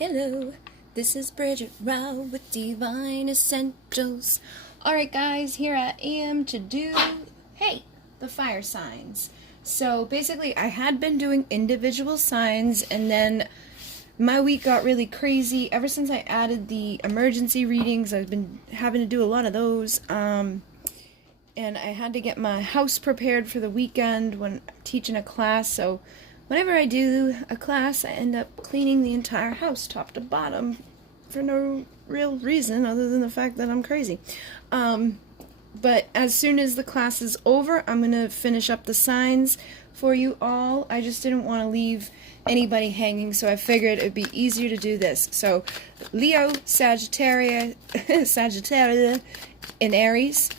Hello, this is Bridget Rao with Divine Essentials. Alright guys, here I am to do, the fire signs. So basically I had been doing individual signs and then my week got really crazy. Ever since I added the emergency readings, I've been having to do a lot of those. And I had to get my house prepared for the weekend when I'm teaching a class, so whenever I do a class, I end up cleaning the entire house, top to bottom, for no real reason other than the fact that I'm crazy. But as soon as the class is over, I'm going to finish up the signs for you all. I just didn't want to leave anybody hanging, so I figured it would be easier to do this. So, Leo, Sagittarius, and Aries.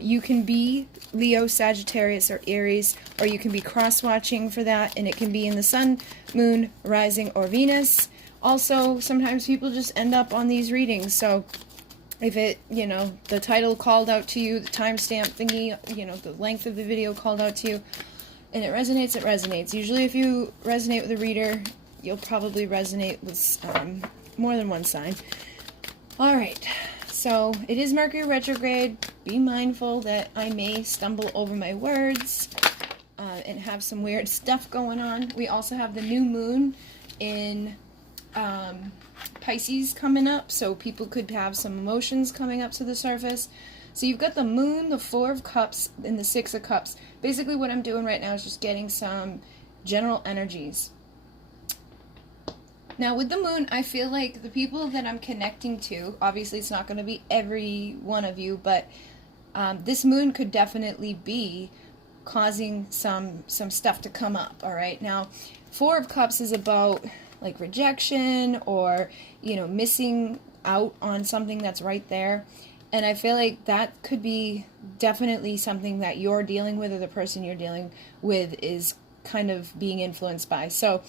You can be Leo, Sagittarius, or Aries, or you can be cross-watching for that, and it can be in the Sun, Moon, Rising, or Venus. Also, sometimes people just end up on these readings, so if it, the title called out to you, the timestamp thingy, the length of the video called out to you, and it resonates, it resonates. Usually if you resonate with a reader, you'll probably resonate with more than one sign. Alright. So, it is Mercury retrograde. Be mindful that I may stumble over my words and have some weird stuff going on. We also have the new moon in Pisces coming up, so people could have some emotions coming up to the surface. So you've got the moon, the Four of Cups, and the Six of Cups. Basically what I'm doing right now is just getting some general energies. Now, with the moon, I feel like the people that I'm connecting to, obviously it's not going to be every one of you, but this moon could definitely be causing some stuff to come up, all right? Now, Four of Cups is about, like, rejection or, missing out on something that's right there. And I feel like that could be definitely something that you're dealing with or the person you're dealing with is kind of being influenced by. So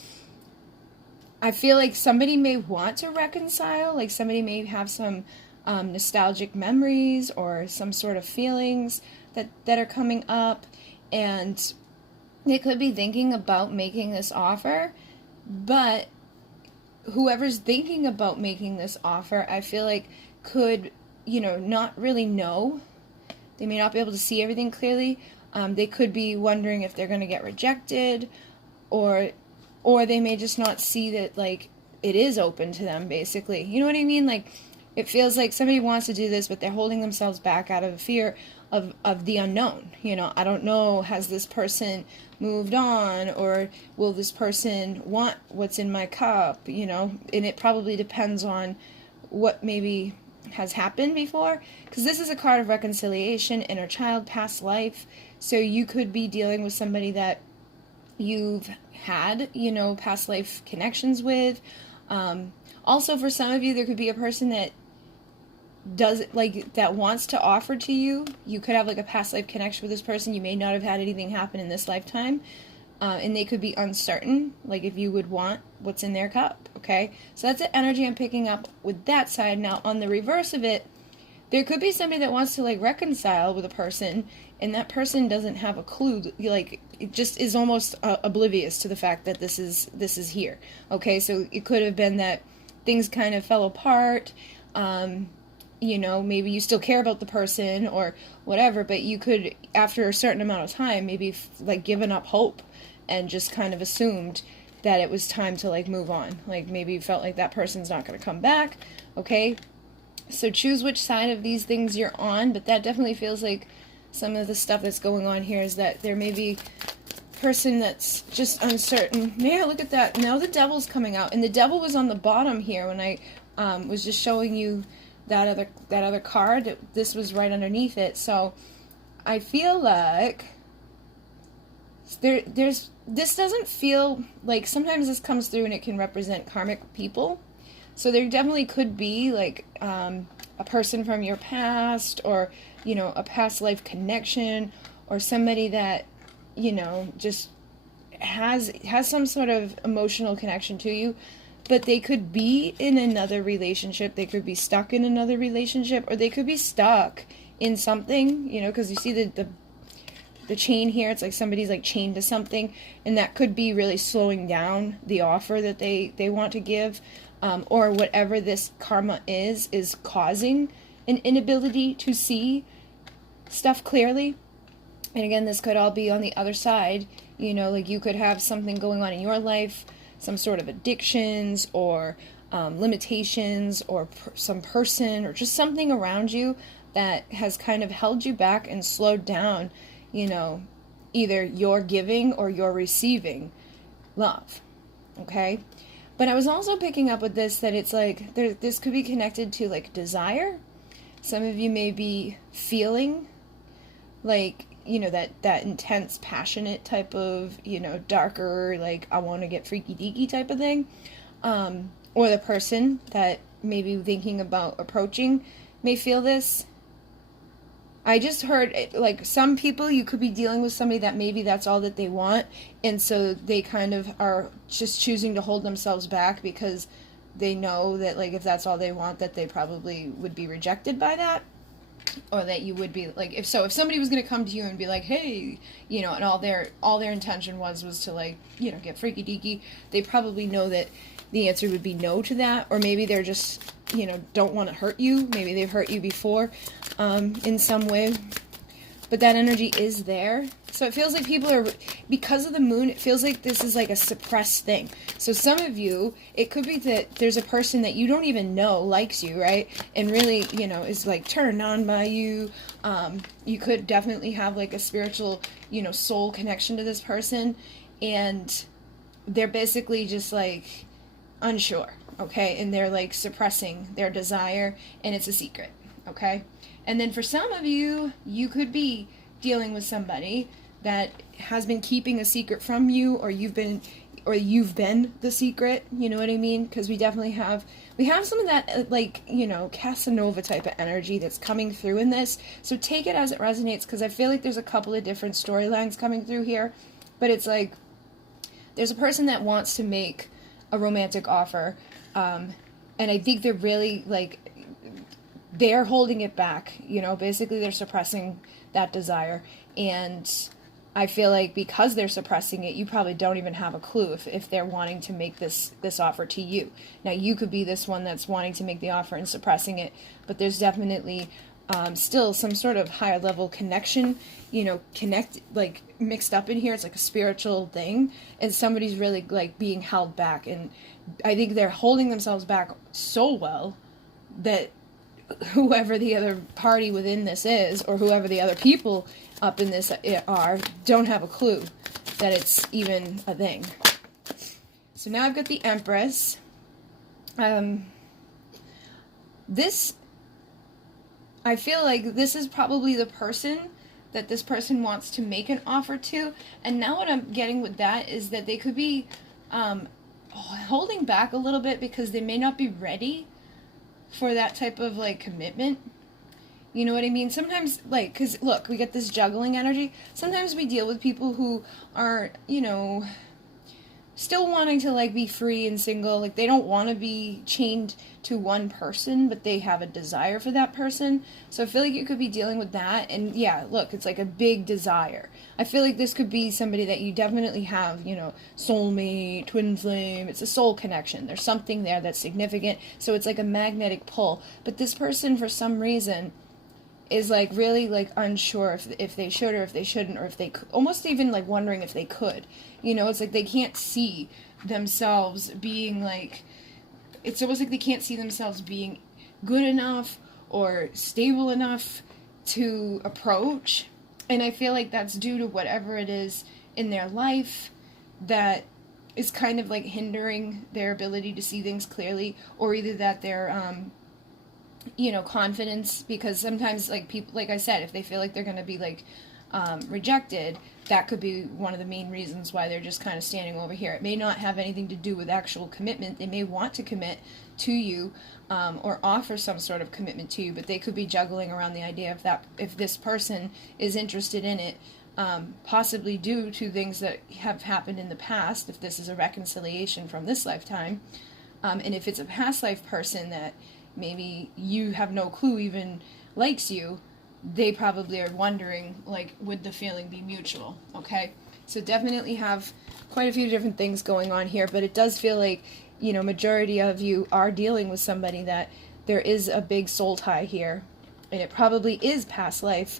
I feel like somebody may want to reconcile, like somebody may have some nostalgic memories or some sort of feelings that are coming up, and they could be thinking about making this offer, but whoever's thinking about making this offer, I feel like could, not really know. They may not be able to see everything clearly. They could be wondering if they're going to get rejected, or they may just not see that, like, it is open to them, basically. You know what I mean? Like, it feels like somebody wants to do this, but they're holding themselves back out of fear of the unknown. I don't know, has this person moved on, or will this person want what's in my cup, And it probably depends on what maybe has happened before, because this is a card of reconciliation, inner child, past life. So you could be dealing with somebody that you've had, past life connections with. Also, for some of you, there could be a person that that wants to offer to you. You could have, like, a past life connection with this person. You may not have had anything happen in this lifetime. And they could be uncertain, like, if you would want what's in their cup, okay? So that's the energy I'm picking up with that side. Now, on the reverse of it, there could be somebody that wants to, like, reconcile with a person, and that person doesn't have a clue, like, it just is almost oblivious to the fact that this is here, okay? So it could have been that things kind of fell apart, maybe you still care about the person or whatever, but you could, after a certain amount of time, maybe, like, given up hope and just kind of assumed that it was time to, like, move on. Like, maybe you felt like that person's not going to come back, okay? So choose which side of these things you're on, but that definitely feels like some of the stuff that's going on here is that there may be a person that's just uncertain. Yeah, look at that. Now the devil's coming out, and the devil was on the bottom here when I was just showing you that other card. This was right underneath it. So I feel like this doesn't feel like, sometimes this comes through and it can represent karmic people. So there definitely could be, like, a person from your past, or, a past life connection, or somebody that, just has some sort of emotional connection to you, but they could be in another relationship, they could be stuck in another relationship, or they could be stuck in something, because you see the chain here. It's like somebody's like chained to something, and that could be really slowing down the offer that they want to give, or whatever this karma is causing an inability to see stuff clearly. And again, this could all be on the other side. You know, like you could have something going on in your life, some sort of addictions or limitations, or some person or just something around you that has kind of held you back and slowed down, you know, either your giving or your receiving love. Okay? But I was also picking up with this that it's like this could be connected to like desire. Some of you may be feeling like, you know, that intense, passionate type of, you know, darker, like I want to get freaky deaky type of thing. Or the person that may be thinking about approaching may feel this. I just heard, like, some people, you could be dealing with somebody that maybe that's all that they want, and so they kind of are just choosing to hold themselves back because they know that, like, if that's all they want, that they probably would be rejected by that. Or that you would be, like, if somebody was going to come to you and be like, hey, you know, and all their intention was to, like, you know, get freaky deaky, they probably know that the answer would be no to that. Or maybe they're just, you know, don't want to hurt you. Maybe they've hurt you before in some way. But that energy is there. So it feels like people are, because of the moon, it feels like this is like a suppressed thing. So some of you, it could be that there's a person that you don't even know likes you, right? And really, you know, is like turned on by you. You could definitely have like a spiritual, you know, soul connection to this person. And they're basically just like unsure, okay? And they're like suppressing their desire, and it's a secret, okay? And then for some of you, you could be dealing with somebody that has been keeping a secret from you, or you've been the secret, you know what I mean? Because we have some of that, like, you know, Casanova type of energy that's coming through in this. So take it as it resonates, because I feel like there's a couple of different storylines coming through here. But it's like, there's a person that wants to make a romantic offer, and I think they're really, like, they're holding it back, you know, basically they're suppressing that desire. And I feel like because they're suppressing it, you probably don't even have a clue if they're wanting to make this offer to you. Now, you could be this one that's wanting to make the offer and suppressing it, but there's definitely still some sort of higher level connection, you know, like mixed up in here. It's like a spiritual thing, and somebody's really like being held back. And I think they're holding themselves back so well that whoever the other party within this is, or whoever the other people up in this are, don't have a clue that it's even a thing. So now I've got the Empress. This, I feel like this is probably the person that this person wants to make an offer to. And now what I'm getting with that is that they could be holding back a little bit because they may not be ready for that type of, like, commitment. You know what I mean? Sometimes, like, because, look, we get this juggling energy. Sometimes we deal with people who are, you know, still wanting to, like, be free and single. Like, they don't want to be chained to one person, but they have a desire for that person. So I feel like you could be dealing with that. And, yeah, look, it's like a big desire. I feel like this could be somebody that you definitely have, you know, soulmate, twin flame. It's a soul connection. There's something there that's significant. So it's like a magnetic pull. But this person, for some reason, is like really like unsure if they should or if they shouldn't, or if they could, almost even like wondering if they could. You know, it's like they can't see themselves being like, it's almost like they can't see themselves being good enough or stable enough to approach. And I feel like that's due to whatever it is in their life that is kind of like hindering their ability to see things clearly, or either that they're you know, confidence, because sometimes, like, people, like I said, if they feel like they're going to be, like, rejected, that could be one of the main reasons why they're just kind of standing over here. It may not have anything to do with actual commitment. They may want to commit to you, or offer some sort of commitment to you, but they could be juggling around the idea of that, if this person is interested in it, possibly due to things that have happened in the past, if this is a reconciliation from this lifetime, and if it's a past life person that maybe you have no clue even likes you, they probably are wondering, like, would the feeling be mutual, okay? So definitely have quite a few different things going on here, but it does feel like, you know, majority of you are dealing with somebody that there is a big soul tie here, and it probably is past life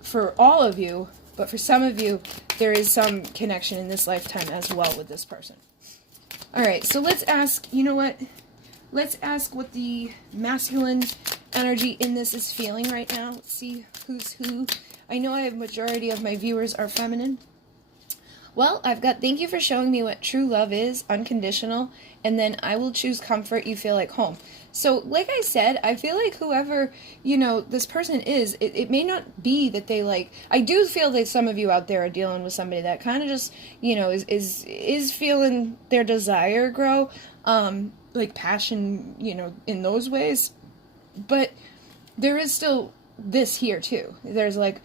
for all of you, but for some of you, there is some connection in this lifetime as well with this person. All right, so let's ask, you know what? Let's ask what the masculine energy in this is feeling right now. Let's see who's who. I know a majority of my viewers are feminine. Well, I've got thank you for showing me what true love is, unconditional, and then I will choose comfort, you feel like home. So, like I said, I feel like whoever, you know, this person is, it may not be that they like, I do feel that some of you out there are dealing with somebody that kind of just, you know, is feeling their desire grow, like passion, you know, in those ways. But there is still this here too. There's like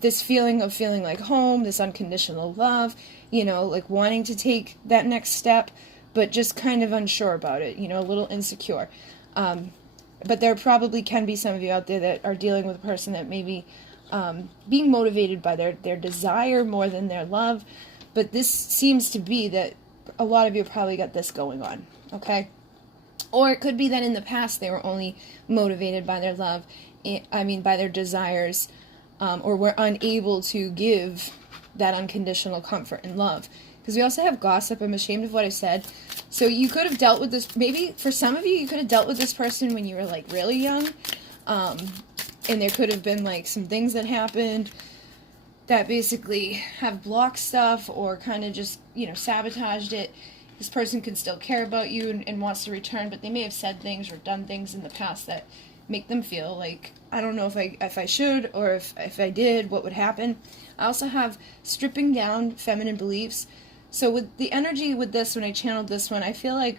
this feeling of feeling like home, this unconditional love, you know, like wanting to take that next step, but just kind of unsure about it, you know, a little insecure. But there probably can be some of you out there that are dealing with a person that may be being motivated by their desire more than their love. But this seems to be that a lot of you probably got this going on, okay? Or it could be that in the past they were only motivated by their love, by their desires, or were unable to give that unconditional comfort and love. Because we also have gossip. I'm ashamed of what I said. So you could have dealt with this, maybe for some of you, you could have dealt with this person when you were like really young. And there could have been like some things that happened that basically have blocked stuff or kind of just, you know, sabotaged it. This person can still care about you and wants to return, but they may have said things or done things in the past that make them feel like, I don't know if I should, or if I did, what would happen. I also have stripping down feminine beliefs. So with the energy with this, when I channeled this one, I feel like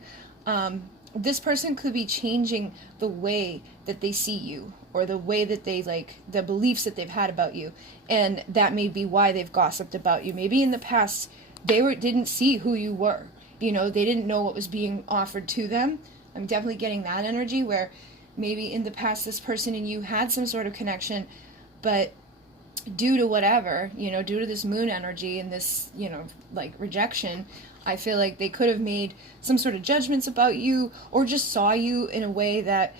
this person could be changing the way that they see you, or the way that they, like, the beliefs that they've had about you. And that may be why they've gossiped about you. Maybe in the past, they didn't see who you were. You know, they didn't know what was being offered to them. I'm definitely getting that energy where maybe in the past this person and you had some sort of connection, but due to whatever, you know, due to this moon energy and this, you know, like rejection, I feel like they could have made some sort of judgments about you or just saw you in a way that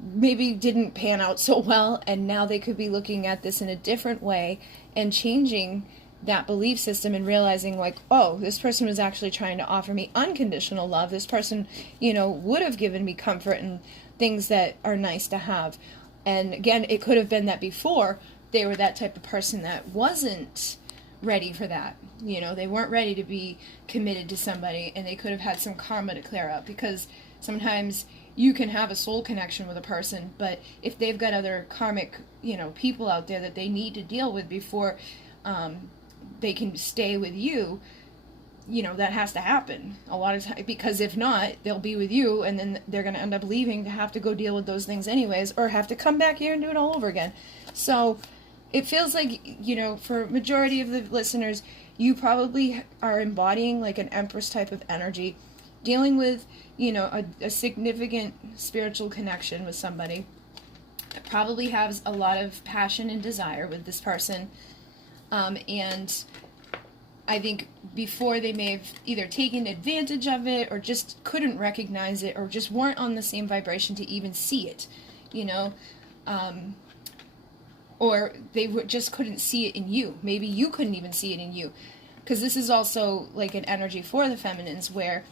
maybe didn't pan out so well, and now they could be looking at this in a different way and changing that belief system and realizing like, oh, this person was actually trying to offer me unconditional love. This person, you know, would have given me comfort and things that are nice to have. And again, it could have been that before they were that type of person that wasn't ready for that. You know, they weren't ready to be committed to somebody, and they could have had some karma to clear up, because sometimes you can have a soul connection with a person, but if they've got other karmic, you know, people out there that they need to deal with before they can stay with you, you know, that has to happen a lot of times, because if not, they'll be with you and then they're going to end up leaving to have to go deal with those things anyways, or have to come back here and do it all over again. So it feels like, you know, for majority of the listeners, you probably are embodying like an Empress type of energy, dealing with, you know, a significant spiritual connection with somebody. It probably has a lot of passion and desire with this person. And I think before they may have either taken advantage of it or just couldn't recognize it or just weren't on the same vibration to even see it, you know, or they just couldn't see it in you. Maybe you couldn't even see it in you, because this is also like an energy for the feminines where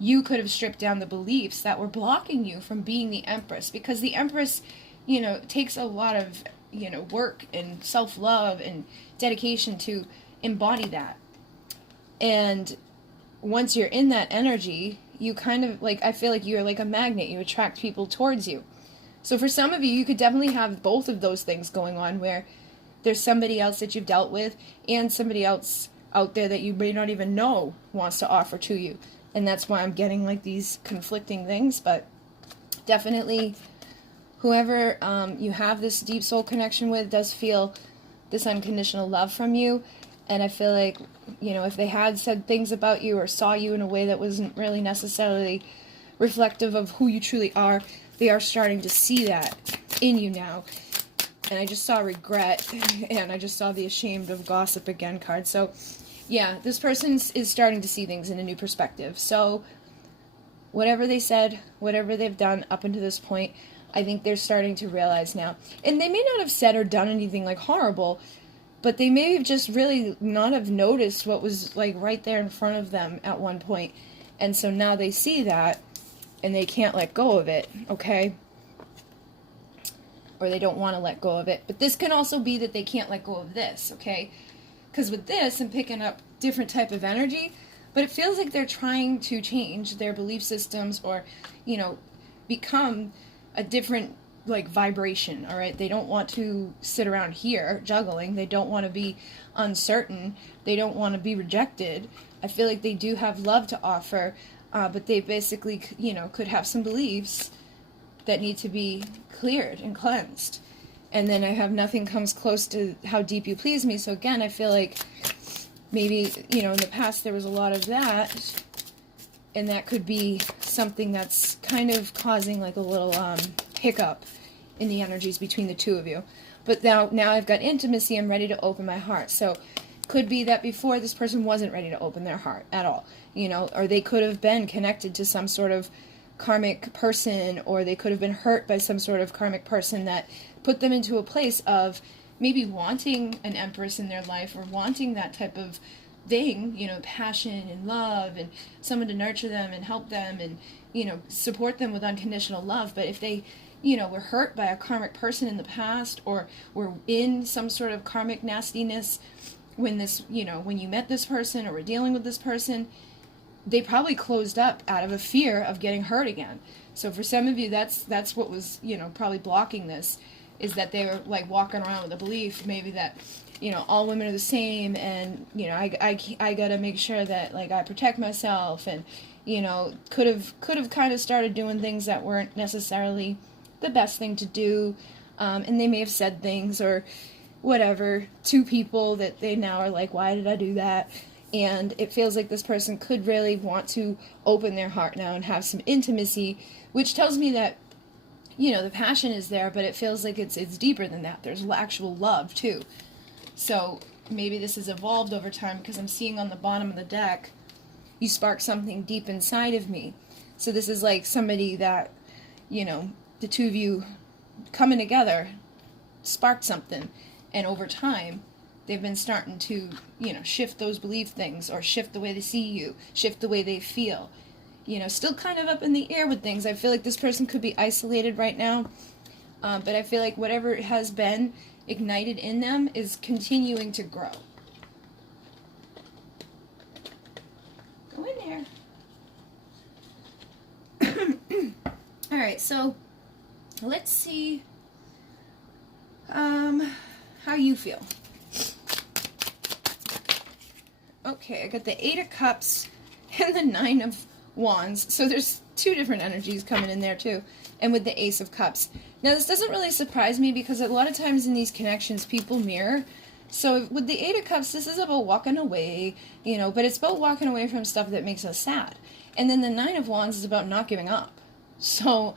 you could have stripped down the beliefs that were blocking you from being the Empress, because the Empress, you know, takes a lot of, you know, work and self-love and dedication to embody that. And once you're in that energy, you kind of, like, I feel like you're like a magnet. You attract people towards you. So for some of you, you could definitely have both of those things going on, where there's somebody else that you've dealt with and somebody else out there that you may not even know wants to offer to you. And that's why I'm getting like these conflicting things. But definitely whoever you have this deep soul connection with does feel this unconditional love from you. And I feel like, you know, if they had said things about you or saw you in a way that wasn't really necessarily reflective of who you truly are, they are starting to see that in you now. And I just saw regret, and I just saw the ashamed of gossip again card. So, yeah, this person is starting to see things in a new perspective. So, whatever they said, whatever they've done up until this point, I think they're starting to realize now. And they may not have said or done anything, like, horrible, but they may have just really not have noticed what was, like, right there in front of them at one point. And so now they see that, and they can't let go of it, okay? Or they don't want to let go of it. But this can also be that they can't let go of this, okay? Because with this, I'm picking up different type of energy, but it feels like they're trying to change their belief systems or, you know, become a different, like, vibration, all right? They don't want to sit around here juggling. They don't want to be uncertain. They don't want to be rejected. I feel like they do have love to offer, but they basically, you know, could have some beliefs that need to be cleared and cleansed. And then I have nothing comes close to how deep you please me. So again, I feel like maybe, you know, in the past there was a lot of that, and that could be something that's kind of causing like a little hiccup in the energies between the two of you. But now I've got intimacy, I'm ready to open my heart. So could be that before this person wasn't ready to open their heart at all, you know, or they could have been connected to some sort of karmic person, or they could have been hurt by some sort of karmic person that put them into a place of maybe wanting an Empress in their life, or wanting that type of thing, you know, passion and love and someone to nurture them and help them and, you know, support them with unconditional love. But if they, you know, were hurt by a karmic person in the past, or were in some sort of karmic nastiness when this, you know, when you met this person or were dealing with this person, they probably closed up out of a fear of getting hurt again. So for some of you, that's what was, you know, probably blocking this, is that they were like walking around with a belief maybe that, you know, all women are the same, and, you know, I gotta make sure that, like, I protect myself, and, you know, could have kind of started doing things that weren't necessarily the best thing to do, and they may have said things or whatever to people that they now are like, why did I do that? And it feels like this person could really want to open their heart now and have some intimacy, which tells me that, you know, the passion is there, but it feels like it's deeper than that. There's actual love, too. So maybe this has evolved over time, because I'm seeing on the bottom of the deck, you spark something deep inside of me. So this is like somebody that, you know, the two of you coming together sparked something. And over time, they've been starting to, you know, shift those belief things, or shift the way they see you, shift the way they feel. You know, still kind of up in the air with things. I feel like this person could be isolated right now, but I feel like whatever has been ignited in them is continuing to grow. Go in there. All right, so let's see how you feel. Okay, I got the 8 of Cups and the 9 of Wands. So there's two different energies coming in there too. And with the Ace of Cups. Now this doesn't really surprise me, because a lot of times in these connections people mirror. So with the 8 of Cups, this is about walking away, you know, but it's about walking away from stuff that makes us sad. And then the 9 of Wands is about not giving up. So,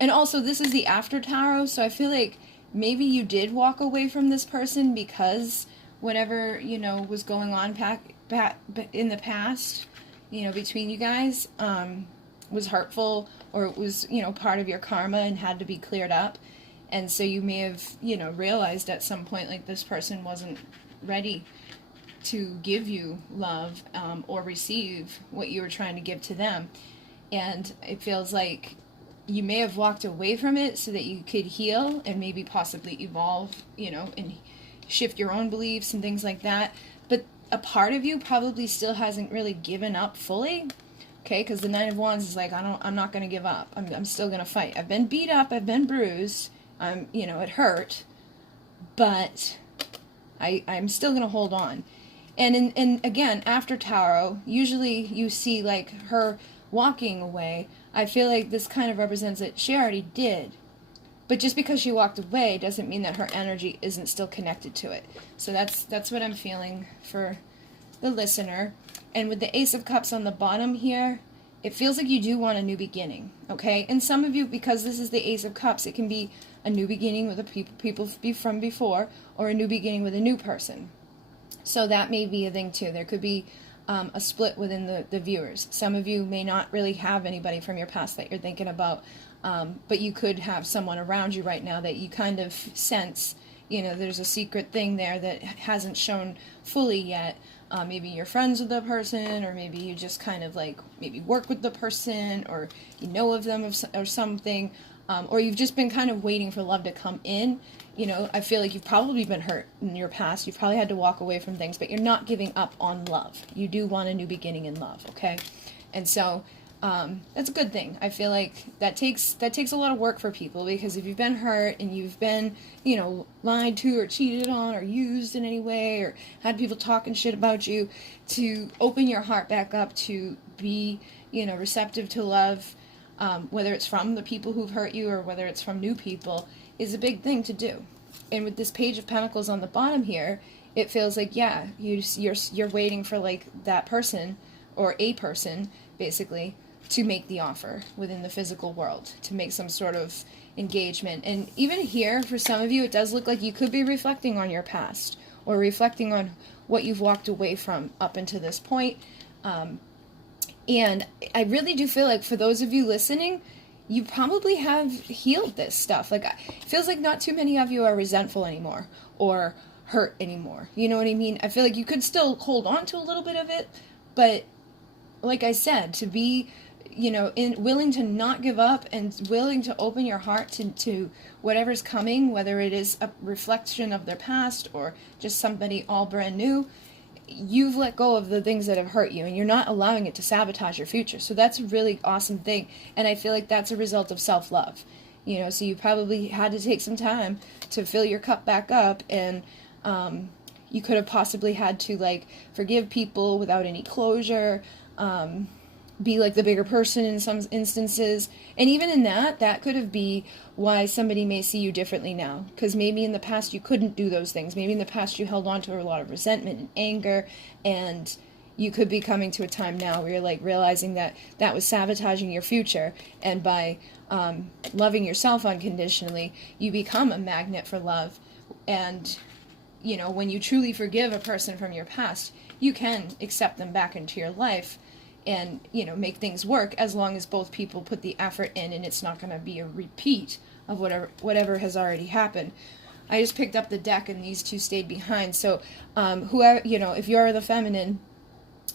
and also this is the after tarot, so I feel like maybe you did walk away from this person because whatever, you know, was going on in the past, you know, between you guys, was hurtful, or it was, you know, part of your karma and had to be cleared up. And so you may have, you know, realized at some point, like, this person wasn't ready to give you love, or receive what you were trying to give to them. And it feels like you may have walked away from it so that you could heal and maybe possibly evolve, you know, and shift your own beliefs and things like that. But a part of you probably still hasn't really given up fully, okay? Because the 9 of Wands is like, I'm not going to give up. I'm still going to fight. I've been beat up. I've been bruised. You know, it hurt. But I'm still going to hold on. And again, after tarot, usually you see, like, her walking away. I feel like this kind of represents that she already did. But just because she walked away doesn't mean that her energy isn't still connected to it. So that's what I'm feeling for the listener. And with the Ace of Cups on the bottom here, it feels like you do want a new beginning, okay? And some of you, because this is the Ace of Cups, it can be a new beginning with the people from before, or a new beginning with a new person. So that may be a thing too. There could be a split within the viewers. Some of you may not really have anybody from your past that you're thinking about, but you could have someone around you right now that you kind of sense, you know, there's a secret thing there that hasn't shown fully yet. Maybe you're friends with the person, or maybe you just kind of like maybe work with the person, or you know of them or something, or you've just been kind of waiting for love to come in. You know, I feel like you've probably been hurt in your past. You've probably had to walk away from things, but you're not giving up on love. You do want a new beginning in love, okay? And so that's a good thing. I feel like that takes a lot of work for people, because if you've been hurt and you've been, you know, lied to or cheated on or used in any way, or had people talking shit about you, to open your heart back up to be, you know, receptive to love, whether it's from the people who've hurt you or whether it's from new people, is a big thing to do. And with this Page of Pentacles on the bottom here, it feels like, yeah, you're waiting for like that person, or a person basically, to make the offer within the physical world, to make some sort of engagement. And even here, for some of you, it does look like you could be reflecting on your past, or reflecting on what you've walked away from up until this point. And I really do feel like for those of you listening, you probably have healed this stuff. Like, it feels like not too many of you are resentful anymore, or hurt anymore. You know what I mean? I feel like you could still hold on to a little bit of it, but like I said, to be, you know, willing to not give up, and willing to open your heart to whatever's coming, whether it is a reflection of their past or just somebody all brand new. You've let go of the things that have hurt you, and you're not allowing it to sabotage your future. So that's a really awesome thing, and I feel like that's a result of self-love. You know, so you probably had to take some time to fill your cup back up, and you could have possibly had to, like, forgive people without any closure, be like the bigger person in some instances. And even in that could have been why somebody may see you differently now, because maybe in the past you couldn't do those things. Maybe in the past you held on to a lot of resentment and anger, and you could be coming to a time now where you're like realizing that that was sabotaging your future, and by loving yourself unconditionally, you become a magnet for love. And you know, when you truly forgive a person from your past, you can accept them back into your life, and, you know, make things work, as long as both people put the effort in, and it's not going to be a repeat of whatever has already happened. I just picked up the deck, and these two stayed behind. So, whoever, you know, if you're the feminine,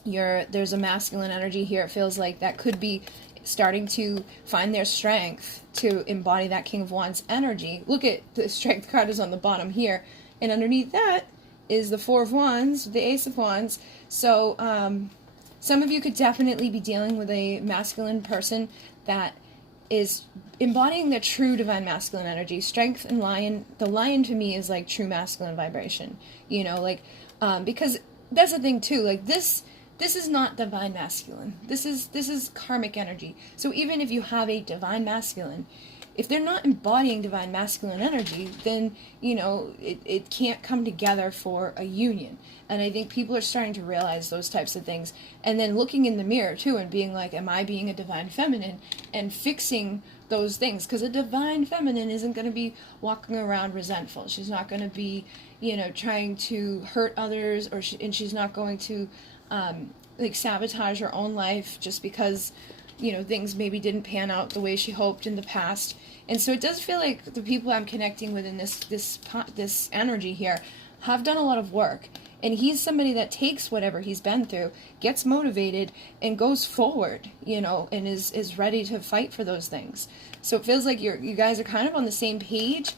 there's a masculine energy here. It feels like that could be starting to find their strength to embody that King of Wands energy. Look at the Strength card is on the bottom here, and underneath that is the Four of Wands, the Ace of Wands. So, some of you could definitely be dealing with a masculine person that is embodying the true divine masculine energy. Strength and Lion. The Lion to me is like true masculine vibration. You know, like, because that's the thing too. Like this is not divine masculine. This is karmic energy. So even if you have a divine masculine, if they're not embodying divine masculine energy, then, you know, it can't come together for a union. And I think people are starting to realize those types of things. And then looking in the mirror, too, and being like, am I being a divine feminine? And fixing those things. Because a divine feminine isn't going to be walking around resentful. She's not going to be, you know, trying to hurt others. And she's not going to, like, sabotage her own life just because, you know, things maybe didn't pan out the way she hoped in the past. And so it does feel like the people I'm connecting with in this energy here have done a lot of work. And he's somebody that takes whatever he's been through, gets motivated, and goes forward, you know, and is ready to fight for those things. So it feels like you guys are kind of on the same page,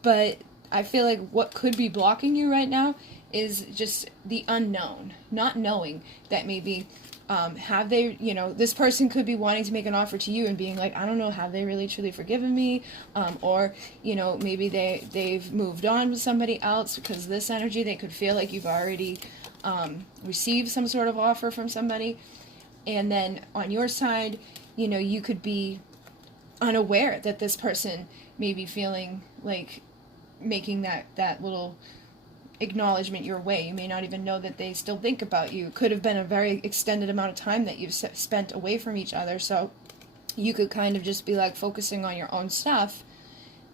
but I feel like what could be blocking you right now is just the unknown, not knowing that maybe have they, you know, this person could be wanting to make an offer to you and being like, I don't know, have they really truly forgiven me? Or, you know, maybe they've moved on with somebody else, because this energy, they could feel like you've already received some sort of offer from somebody. And then on your side, you know, you could be unaware that this person may be feeling like making that little acknowledgement your way. You may not even know that they still think about you. It could have been a very extended amount of time that you've spent away from each other, so you could kind of just be like focusing on your own stuff,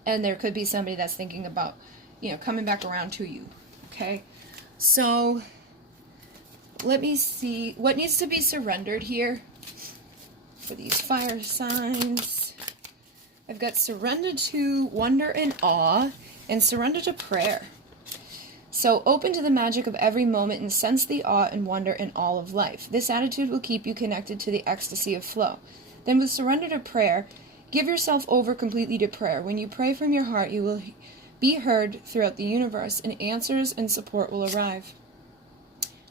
and there could be somebody that's thinking about, you know, coming back around to you. Okay, so let me see what needs to be surrendered here for these fire signs. I've got surrender to wonder and awe, and surrender to prayer. So open to the magic of every moment and sense the awe and wonder in all of life. This attitude will keep you connected to the ecstasy of flow. Then with surrender to prayer, give yourself over completely to prayer. When you pray from your heart, you will be heard throughout the universe, and answers and support will arrive.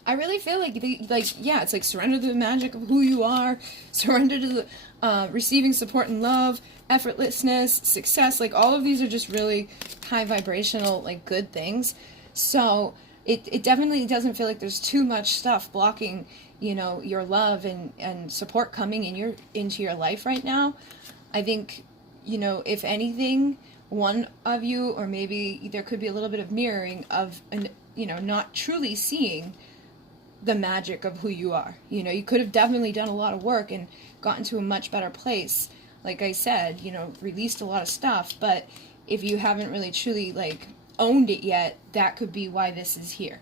I really feel like, it's like surrender to the magic of who you are, surrender to the receiving support and love, effortlessness, success. Like, all of these are just really high vibrational, like, good things. So it definitely doesn't feel like there's too much stuff blocking, you know, your love and support coming into your life right now. I think, you know, if anything, one of you, or maybe there could be a little bit of mirroring of, you know, not truly seeing the magic of who you are. You know, you could have definitely done a lot of work and gotten to a much better place. Like I said, you know, released a lot of stuff, but if you haven't really truly, like, owned it yet, that could be why this is here.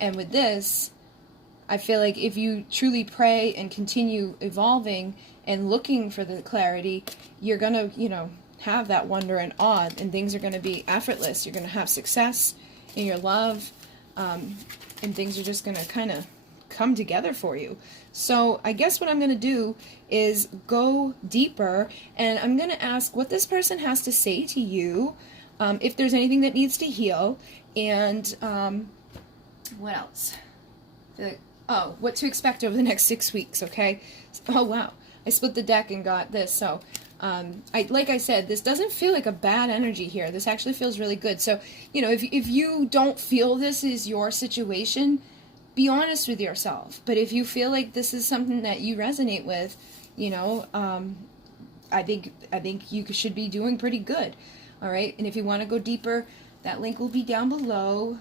And with this, I feel like if you truly pray and continue evolving and looking for the clarity, you're gonna, you know, have that wonder and awe, and things are gonna be effortless. You're gonna have success in your love, and things are just gonna kind of come together for you. So I guess what I'm going to do is go deeper, and I'm going to ask what this person has to say to you, if there's anything that needs to heal, and what else? What to expect over the next 6 weeks, okay? Oh, wow. I split the deck and got this, so like I said, this doesn't feel like a bad energy here. This actually feels really good. So, you know, if you don't feel this is your situation, be honest with yourself. But if you feel like this is something that you resonate with, you know, I think you should be doing pretty good. All right. And if you want to go deeper, that link will be down below.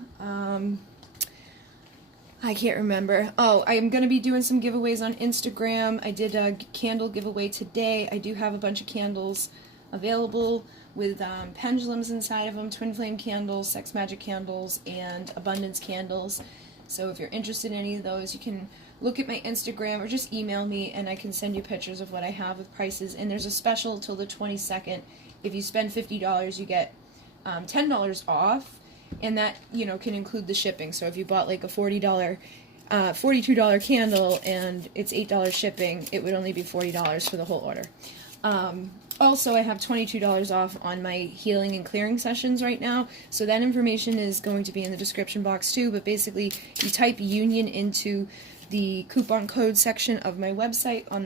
I can't remember. Oh, I'm going to be doing some giveaways on Instagram. I did a candle giveaway today. I do have a bunch of candles available with pendulums inside of them, twin flame candles, sex magic candles, and abundance candles. So if you're interested in any of those, you can look at my Instagram or just email me, and I can send you pictures of what I have with prices. And there's a special till the 22nd. If you spend $50, you get $10 off, and that, you know, can include the shipping. So if you bought like a $42 candle and it's $8 shipping, it would only be $40 for the whole order. Also, I have $22 off on my healing and clearing sessions right now, so that information is going to be in the description box too. But basically, you type union into the coupon code section of my website on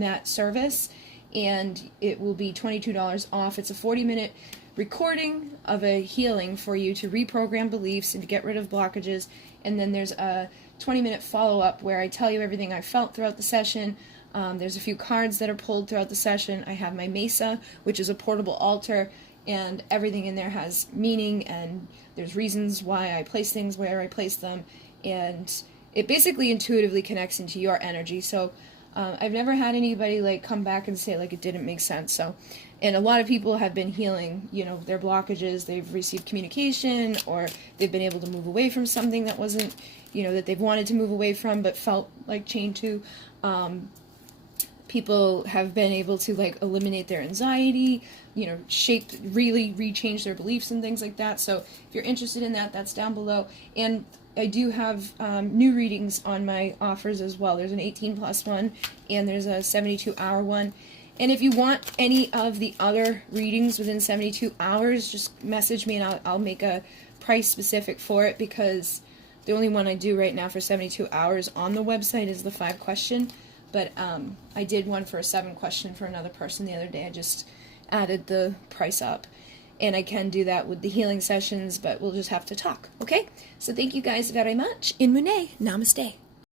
that service, and it will be $22 off. It's a 40-minute recording of a healing for you to reprogram beliefs and to get rid of blockages, and then there's a 20-minute follow-up where I tell you everything I felt throughout the session. There's a few cards that are pulled throughout the session. I have my mesa, which is a portable altar, and everything in there has meaning, and there's reasons why I place things where I place them, and it basically intuitively connects into your energy. So I've never had anybody like come back and say like it didn't make sense. So, and a lot of people have been healing, you know, their blockages. They've received communication, or they've been able to move away from something that wasn't, you know, that they've wanted to move away from but felt like chained to. People have been able to like eliminate their anxiety, you know, really rechange their beliefs and things like that. So if you're interested in that, that's down below. And I do have new readings on my offers as well. There's an 18+ one, and there's a 72-hour one. And if you want any of the other readings within 72 hours, just message me and I'll make a price specific for it, because the only one I do right now for 72 hours on the website is the 5-question. But I did one for a 7-question for another person the other day. I just added the price up. And I can do that with the healing sessions, but we'll just have to talk, okay? So thank you guys very much. In Mune, namaste.